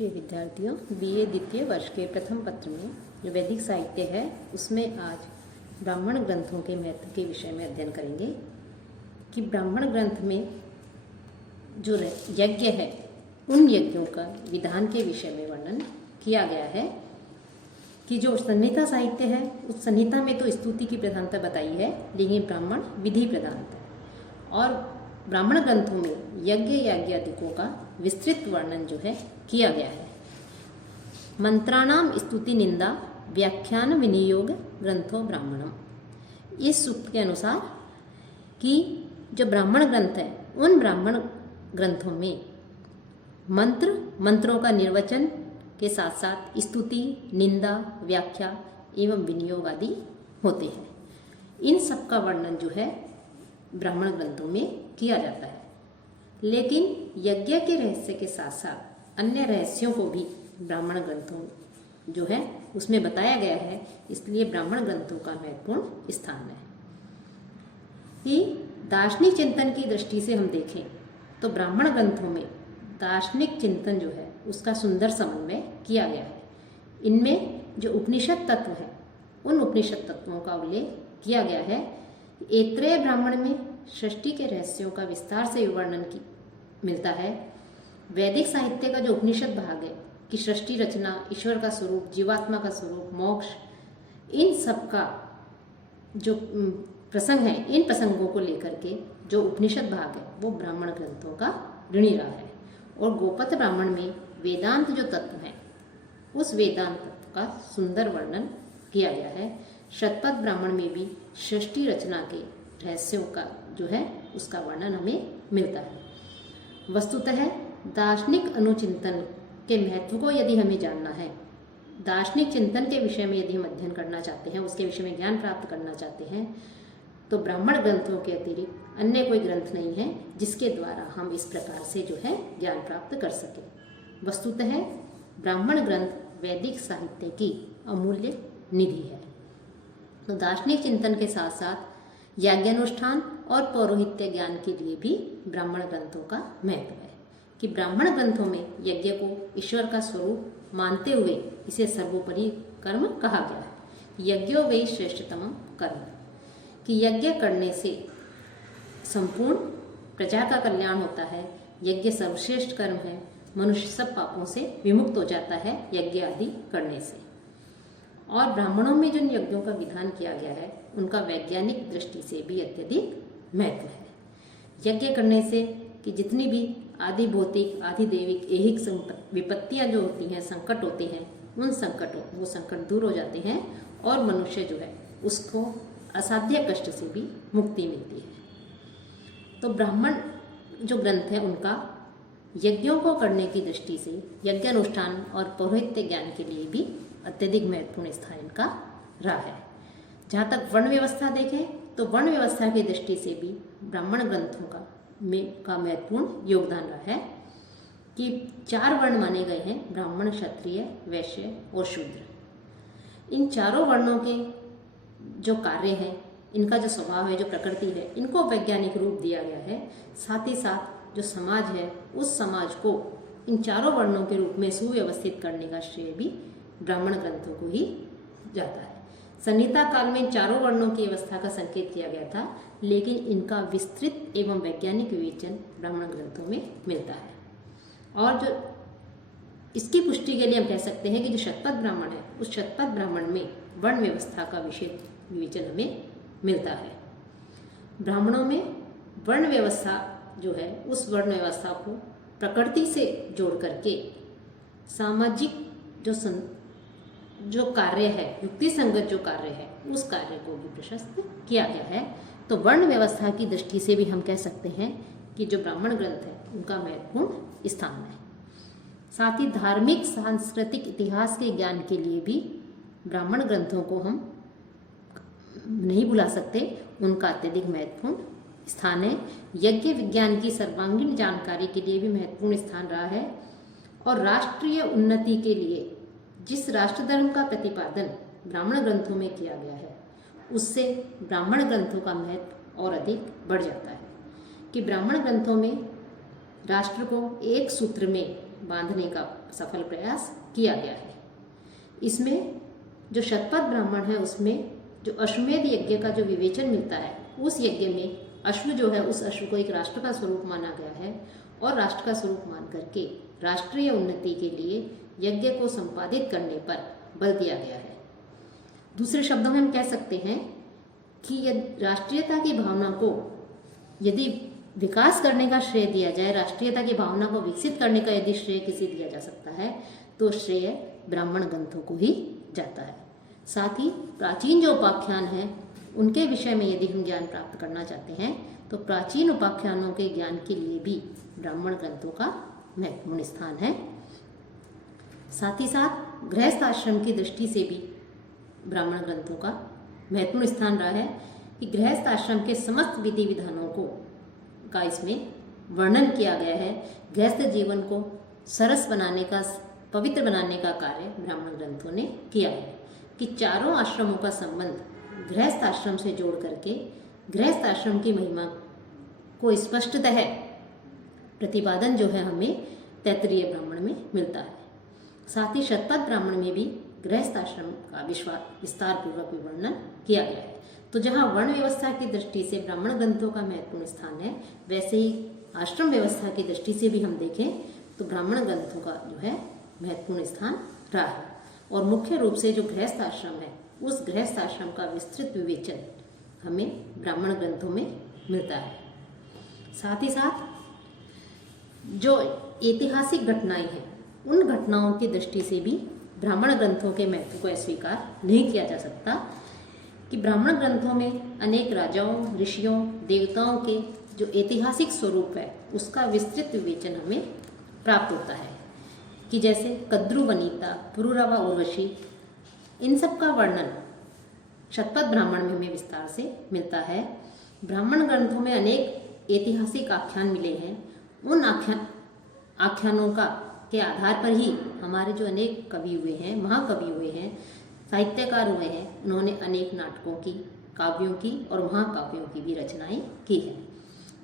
प्रिय विद्यार्थियों, बीए द्वितीय वर्ष के प्रथम पत्र में जो वैदिक साहित्य है उसमें आज ब्राह्मण ग्रंथों के महत्व के विषय में अध्ययन करेंगे कि ब्राह्मण ग्रंथ में जो यज्ञ है उन यज्ञों का विधान के विषय में वर्णन किया गया है कि जो संहिता साहित्य है उस संहिता में तो स्तुति की प्रधानता बताई है, लेकिन ब्राह्मण विधि प्रधानता और ब्राह्मण ग्रंथों में यज्ञ याज्ञादिकों का विस्तृत वर्णन जो है किया गया है। मंत्राणाम स्तुति निंदा व्याख्यान विनियोग ग्रंथों ब्राह्मणम, इस सूक्त के अनुसार कि जो ब्राह्मण ग्रंथ है उन ब्राह्मण ग्रंथों में मंत्रों का निर्वचन के साथ साथ स्तुति, निंदा, व्याख्या एवं विनियोग आदि होते हैं। इन सब का वर्णन जो है ब्राह्मण ग्रंथों में किया जाता है, लेकिन यज्ञ के रहस्य के साथ साथ अन्य रहस्यों को भी ब्राह्मण ग्रंथों जो है उसमें बताया गया है। इसलिए ब्राह्मण ग्रंथों का महत्वपूर्ण स्थान है कि दार्शनिक चिंतन की दृष्टि से हम देखें तो ब्राह्मण ग्रंथों में दार्शनिक चिंतन जो है उसका सुंदर समन्वय किया गया है। इनमें जो उपनिषद तत्व है उन उपनिषद तत्वों का उल्लेख किया गया है। ऐत्रेय ब्राह्मण में सृष्टि के रहस्यों का विस्तार से वर्णन मिलता है। वैदिक साहित्य का जो उपनिषद भाग है कि सृष्टि रचना, ईश्वर का स्वरूप, जीवात्मा का स्वरूप, मोक्ष, इन सब का जो प्रसंग है, इन प्रसंगों को लेकर के जो उपनिषद भाग है वो ब्राह्मण ग्रंथों का ऋणी रहा है। और गोपथ ब्राह्मण में वेदांत जो तत्व है उस वेदांत तत्व का सुंदर वर्णन किया गया है। शतपथ ब्राह्मण में भी सृष्टि रचना के रहस्यों का जो है उसका वर्णन हमें मिलता है। वस्तुतः दार्शनिक अनुचिंतन के महत्व को यदि हमें जानना है, दार्शनिक चिंतन के विषय में यदि हम अध्ययन करना चाहते हैं, उसके विषय में ज्ञान प्राप्त करना चाहते हैं, तो ब्राह्मण ग्रंथों के अतिरिक्त अन्य कोई ग्रंथ नहीं है जिसके द्वारा हम इस प्रकार से जो है ज्ञान प्राप्त कर सकें। वस्तुतः ब्राह्मण ग्रंथ वैदिक साहित्य की अमूल्य निधि है। तो दार्शनिक चिंतन के साथ साथ याज्ञानुष्ठान और पौरोहित्य ज्ञान के लिए भी ब्राह्मण ग्रंथों का महत्व है कि ब्राह्मण ग्रंथों में यज्ञ को ईश्वर का स्वरूप मानते हुए इसे सर्वोपरि कर्म कहा गया है। यज्ञो वे श्रेष्ठतम कर्म, कि यज्ञ करने से संपूर्ण प्रजा का कल्याण होता है। यज्ञ सर्वश्रेष्ठ कर्म है। मनुष्य सब पापों से विमुक्त हो जाता है यज्ञ आदि करने से। और ब्राह्मणों में जिन यज्ञों का विधान किया गया है उनका वैज्ञानिक दृष्टि से भी अत्यधिक महत्व है। यज्ञ करने से कि जितनी भी आदि भौतिक, आदि दैविक, ऐहिक विपत्तियां जो होती हैं, संकट होते हैं, उन वो संकट दूर हो जाते हैं और मनुष्य जो है उसको असाध्य कष्ट से भी मुक्ति मिलती है। तो ब्राह्मण जो ग्रंथ है उनका यज्ञों को करने की दृष्टि से यज्ञानुष्ठान और पौरोहित्य ज्ञान के लिए भी अत्यधिक महत्वपूर्ण स्थान इनका रहा है। जहाँ तक वर्ण व्यवस्था देखें तो वर्ण व्यवस्था की दृष्टि से भी ब्राह्मण ग्रंथों का महत्वपूर्ण योगदान रहा है कि 4 वर्ण माने गए हैं, ब्राह्मण, क्षत्रिय, वैश्य और शूद्र। इन चारों वर्णों के जो कार्य हैं, इनका जो स्वभाव है, जो प्रकृति है, इनको वैज्ञानिक रूप दिया गया है। साथ ही साथ जो समाज है उस समाज को इन चारों वर्णों के रूप में सुव्यवस्थित करने का श्रेय भी ब्राह्मण ग्रंथों को ही जाता है। संहिता काल में इन चारों वर्णों की व्यवस्था का संकेत किया गया था, लेकिन इनका विस्तृत एवं वैज्ञानिक विवेचन ब्राह्मण ग्रंथों में मिलता है। और जो इसकी पुष्टि के लिए हम कह सकते हैं कि जो शतपथ ब्राह्मण है उस शतपथ ब्राह्मण में वर्ण व्यवस्था का विशेष विवेचन हमें मिलता है। ब्राह्मणों में वर्ण व्यवस्था जो है उस वर्ण व्यवस्था को प्रकृति से जोड़ करके सामाजिक जो कार्य है, युक्ति संगत जो कार्य है, उस कार्य को भी प्रशस्त किया गया है। तो वर्ण व्यवस्था की दृष्टि से भी हम कह सकते हैं कि जो ब्राह्मण ग्रंथ है उनका महत्वपूर्ण स्थान है। साथ ही धार्मिक, सांस्कृतिक, इतिहास के ज्ञान के लिए भी ब्राह्मण ग्रंथों को हम नहीं भुला सकते, उनका अत्यधिक महत्वपूर्ण स्थान है। यज्ञ विज्ञान की सर्वांगीण जानकारी के लिए भी महत्वपूर्ण स्थान रहा है। और राष्ट्रीय उन्नति के लिए जिस राष्ट्र धर्म का प्रतिपादन ब्राह्मण ग्रंथों में किया गया है उससे ब्राह्मण ग्रंथों का महत्व और अधिक बढ़ जाता है कि ब्राह्मण ग्रंथों में राष्ट्र को एक सूत्र में बांधने का सफल प्रयास किया गया है। इसमें जो शतपथ ब्राह्मण है उसमें जो अश्वमेध यज्ञ का जो विवेचन मिलता है, उस यज्ञ में अश्व जो है, उस अश्व को एक राष्ट्र का स्वरूप माना गया है और राष्ट्र का स्वरूप मान करके राष्ट्रीय उन्नति के लिए यज्ञ को संपादित करने पर बल दिया गया है। दूसरे शब्दों में हम कह सकते हैं कि यदि राष्ट्रीयता की भावना को यदि विकास करने का श्रेय दिया जाए, राष्ट्रीयता की भावना को विकसित करने का यदि श्रेय किसी दिया जा सकता है तो श्रेय ब्राह्मण ग्रंथों को ही जाता है। साथ ही प्राचीन जो उपाख्यान हैं उनके विषय में यदि हम ज्ञान प्राप्त करना चाहते हैं तो प्राचीन उपाख्यानों के ज्ञान के लिए भी ब्राह्मण ग्रंथों का महत्वपूर्ण स्थान है। साथ ही साथ गृहस्थ आश्रम की दृष्टि से भी ब्राह्मण ग्रंथों का महत्वपूर्ण स्थान रहा है कि गृहस्थ आश्रम के समस्त विधि विधानों का इसमें वर्णन किया गया है। गृहस्थ जीवन को सरस बनाने का, पवित्र बनाने का कार्य ब्राह्मण ग्रंथों ने किया है कि चारों आश्रमों का संबंध गृहस्थ आश्रम से जोड़ करके गृहस्थ आश्रम की महिमा को स्पष्टतः प्रतिपादन जो है हमें तैत्तिरीय ब्राह्मण में मिलता है। साथ ही शतपथ ब्राह्मण में भी गृहस्थ आश्रम का विस्तार पूर्वक विवरण किया गया है। तो जहाँ वर्ण व्यवस्था की दृष्टि से ब्राह्मण ग्रंथों का महत्वपूर्ण स्थान है, वैसे ही आश्रम व्यवस्था की दृष्टि से भी हम देखें तो ब्राह्मण ग्रंथों का जो है महत्वपूर्ण स्थान रहा है। और मुख्य रूप से जो गृहस्थ आश्रम है, उस गृहस्थ आश्रम का विस्तृत विवेचन हमें ब्राह्मण ग्रंथों में मिलता है। साथ ही साथ जो ऐतिहासिक घटनाएं हैं, उन घटनाओं की दृष्टि से भी ब्राह्मण ग्रंथों के महत्व को अस्वीकार नहीं किया जा सकता कि ब्राह्मण ग्रंथों में अनेक राजाओं, ऋषियों, देवताओं के जो ऐतिहासिक स्वरूप है उसका विस्तृत विवेचन हमें प्राप्त होता है कि जैसे कद्रु वनिता, पुरुरवा उर्वशी, इन सब का वर्णन शतपथ ब्राह्मण में हमें विस्तार से मिलता है। ब्राह्मण ग्रंथों में अनेक ऐतिहासिक आख्यान मिले हैं। उन आख्यानों के आधार पर ही हमारे जो अनेक कवि हुए हैं, महाकवि हुए हैं, साहित्यकार हुए हैं, उन्होंने अनेक नाटकों की, काव्यों की और महाकाव्यों की भी रचनाएं की हैं।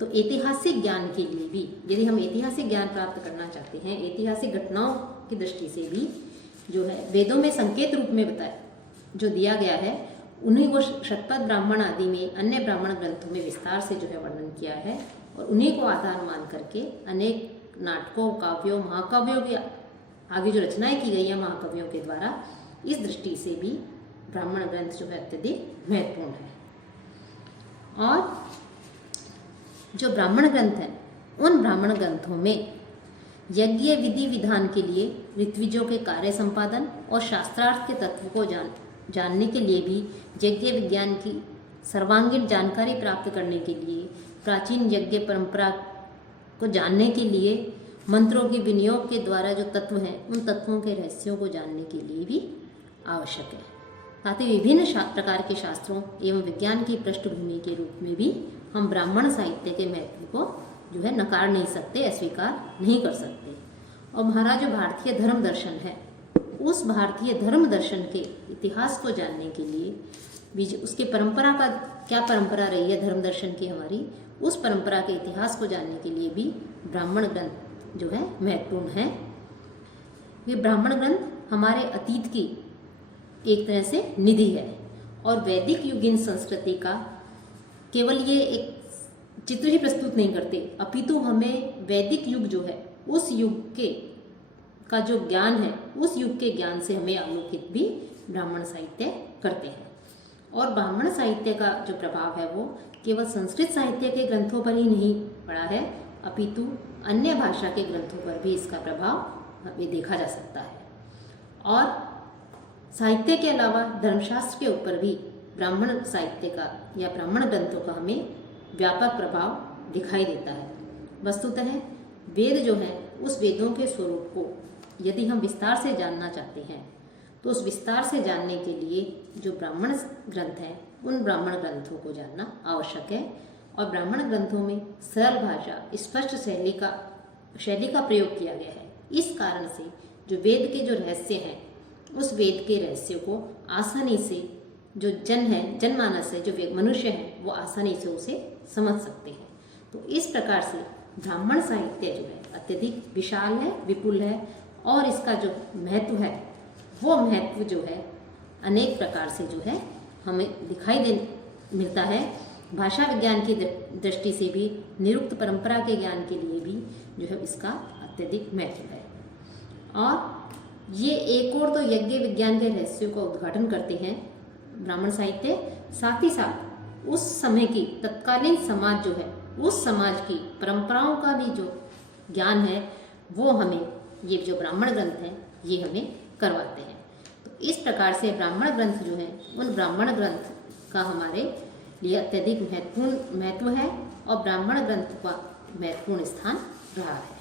तो ऐतिहासिक ज्ञान के लिए भी यदि हम ऐतिहासिक ज्ञान प्राप्त करना चाहते हैं, ऐतिहासिक घटनाओं की दृष्टि से भी जो है वेदों में संकेत रूप में बताया जो दिया गया है, उन्हीं को शतपथ ब्राह्मण आदि में, अन्य ब्राह्मण ग्रंथों में विस्तार से जो है वर्णन किया है और उन्हीं को आधार मान करके अनेक नाटकों, काव्यों, महाकाव्यों की आगे जो रचनाएं की गई हैं महाकवियों के द्वारा, इस दृष्टि से भी ब्राह्मण ग्रंथ जो है अत्यधिक महत्वपूर्ण है। और जो ब्राह्मण ग्रंथ हैं, उन ब्राह्मण ग्रंथों में यज्ञ विधि विधान के लिए, ऋत्विजों के कार्य संपादन और शास्त्रार्थ के तत्व को जानने के लिए भी, यज्ञ विज्ञान की सर्वांगीण जानकारी प्राप्त करने के लिए, प्राचीन यज्ञ परंपरा को जानने के लिए, मंत्रों के विनियोग के द्वारा जो तत्व हैं उन तत्वों के रहस्यों को जानने के लिए भी आवश्यक है। साथ ही विभिन्न प्रकार के शास्त्रों एवं विज्ञान की पृष्ठभूमि के रूप में भी हम ब्राह्मण साहित्य के महत्व को जो है नकार नहीं सकते, अस्वीकार नहीं कर सकते। और हमारा जो भारतीय धर्म दर्शन है, उस भारतीय धर्म दर्शन के इतिहास को जानने के लिए, उसके परंपरा का क्या परंपरा रही है धर्म दर्शन की हमारी, उस परंपरा के इतिहास को जानने के लिए भी ब्राह्मण ग्रंथ जो है महत्वपूर्ण है। ये ब्राह्मण ग्रंथ हमारे अतीत की एक तरह से निधि है और वैदिक युगीन संस्कृति का केवल ये एक चित्र ही प्रस्तुत नहीं करते, अपितु हमें वैदिक युग जो है उस युग का जो ज्ञान है, उस युग के ज्ञान से हमें आलोकित भी ब्राह्मण साहित्य करते हैं। और ब्राह्मण साहित्य का जो प्रभाव है वो केवल संस्कृत साहित्य के ग्रंथों पर ही नहीं पड़ा है, अपितु अन्य भाषा के ग्रंथों पर भी इसका प्रभाव हमें देखा जा सकता है। और साहित्य के अलावा धर्मशास्त्र के ऊपर भी ब्राह्मण साहित्य का या ब्राह्मण ग्रंथों का हमें व्यापक प्रभाव दिखाई देता है। वस्तुतः वेद जो है, उस वेदों के स्वरूप को यदि हम विस्तार से जानना चाहते हैं तो उस विस्तार से जानने के लिए जो ब्राह्मण ग्रंथ हैं, उन ब्राह्मण ग्रंथों को जानना आवश्यक है। और ब्राह्मण ग्रंथों में सरल भाषा, स्पष्ट शैली का प्रयोग किया गया है। इस कारण से जो वेद के जो रहस्य हैं, उस वेद के रहस्य को आसानी से जो जनमानस है, जो मनुष्य हैं, वो आसानी से उसे समझ सकते हैं। तो इस प्रकार से ब्राह्मण साहित्य जो है अत्यधिक विशाल है, विपुल है और इसका जो महत्व है वो महत्व जो है अनेक प्रकार से जो है हमें दिखाई दे मिलता है। भाषा विज्ञान की दृष्टि से भी, निरुक्त परंपरा के ज्ञान के लिए भी जो है इसका अत्यधिक महत्व है। और ये एक और तो यज्ञ विज्ञान के रहस्यों का उद्घाटन करते हैं ब्राह्मण साहित्य, साथ ही साथ उस समय की तत्कालीन समाज जो है उस समाज की परंपराओं का भी जो ज्ञान है वो हमें ये जो ब्राह्मण ग्रंथ हैं ये हमें करवाते हैं। तो इस प्रकार से ब्राह्मण ग्रंथ जो है उन ब्राह्मण ग्रंथ का हमारे लिए अत्यधिक महत्व है और ब्राह्मण ग्रंथ का महत्वपूर्ण स्थान रहा है।